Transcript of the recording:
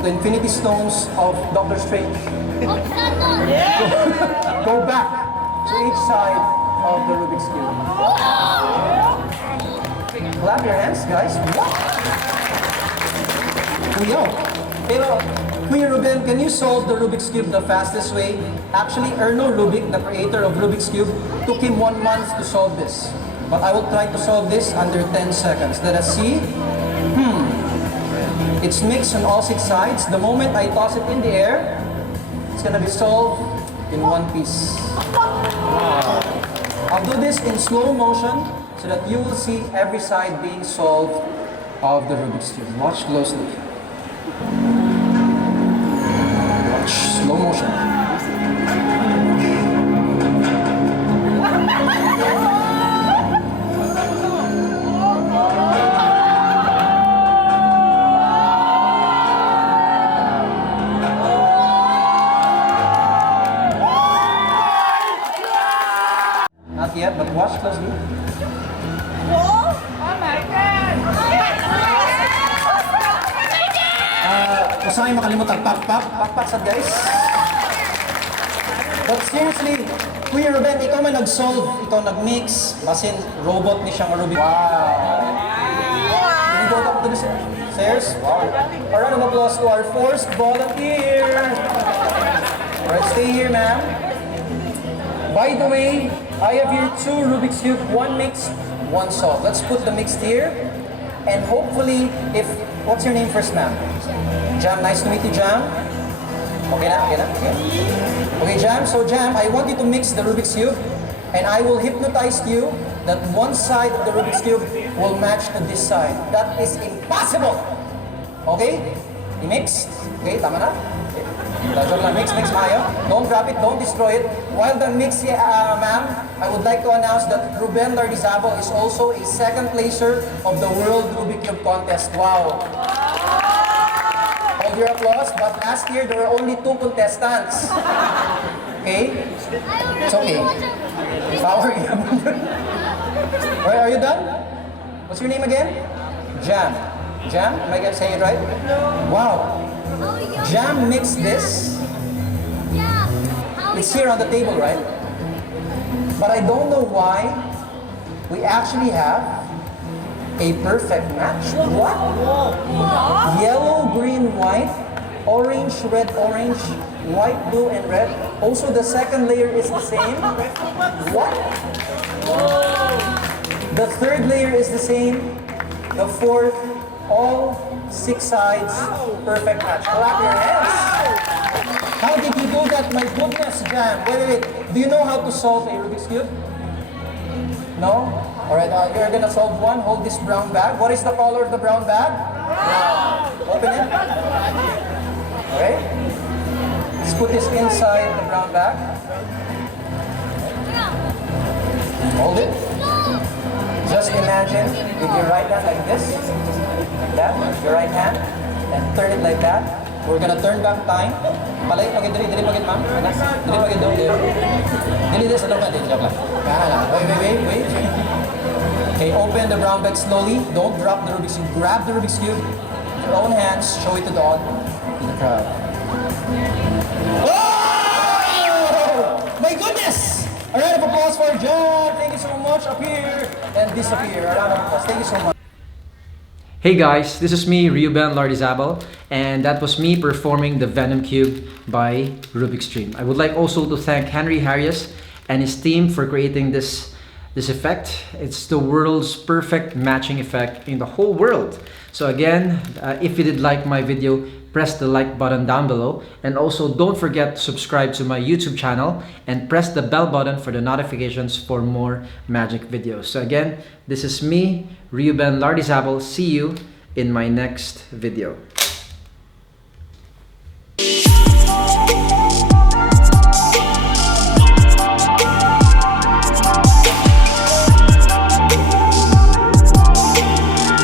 of the Infinity Stones of Doctor Strange. Go back to each side of the Rubik's Cube. Clap your hands, guys. Kuya Reuben, can you solve the Rubik's Cube the fastest way? Actually, Erno Rubik, the creator of Rubik's Cube, took him 1 month to solve this. But I will try to solve this under 10 seconds. Let us see. It's mixed on all 6 sides. The moment I toss it in the air, it's gonna be solved in 1 piece. I'll do this in slow motion so that you will see every side being solved of the Rubik's Cube. Watch closely. Watch, slow motion. Not yet, but watch closely. Oh my God! Usahay makalimutan, pak sad guys. But seriously, Kuya Reuben, ikaw man nag-solve, ikaw nag-mix, basin robot ni siyang Rubik. Wow! Can you go up to the stairs? Wow! A round of applause to our first volunteer! Alright, stay here, ma'am. By the way, I have here 2 Rubik's Cube, 1 mixed, 1 solved. Let's put the mixed here. And hopefully, what's your name first, ma'am? Jam, nice to meet you, Jam. Okay. Okay, Jam, so Jam, I want you to mix the Rubik's Cube, and I will hypnotize you that one side of the Rubik's Cube will match to this side. That is impossible! Okay? I-mix? Okay, tama na? Okay. Mix, Maya. Don't drop it, don't destroy it. While the mix, ma'am, I would like to announce that Reuben Lardizabal is also a 2nd placer of the World Rubik Cube Contest. Wow! Hold your applause, but last year there were only 2 contestants. Okay? It's okay. Power. Alright, are you done? What's your name again? Jam. Jam? Am I saying it right? Wow. Jam mixed this. It's here on the table, right? But I don't know why we actually have a perfect match. What? Yellow, green, white, orange, red, orange, white, blue, and red. Also, the 2nd layer is the same. What? The 3rd layer is the same. The 4th, all 6 sides, perfect match. Clap your hands. How did you do that? My goodness, Jam. Wait. Do you know how to solve a Rubik's Cube? No? Alright, you're gonna solve one. Hold this brown bag. What is the color of the brown bag? Brown. Open it. Alright. Let's put this inside the brown bag. Hold it. Just imagine with your right hand like this. Like that. Your right hand. And turn it like that. We're gonna turn back time. Palay, dili pagit, ma'am. Dili pagit daw. Dili this, ano ba? Dili lang. Wait. Okay, open the brown bag slowly. Don't drop the Rubik's Cube. Grab the Rubik's Cube with your own hands. Show it to the crowd. Oh! My goodness! A round of applause for John. Thank you so much. Up here and disappear. A round of applause. Thank you so much. Hey guys, this is me, Reuben Lardizabal, and that was me performing the Venom Cube by Rubik's Dream. I would like also to thank Henry Harrius and his team for creating this effect. It's the world's perfect matching effect in the whole world. So again, if you did like my video, press the like button down below, and also don't forget to subscribe to my YouTube channel and press the bell button for the notifications for more magic videos. So again, this is me, Reuben Lardizabal. See you in my next video.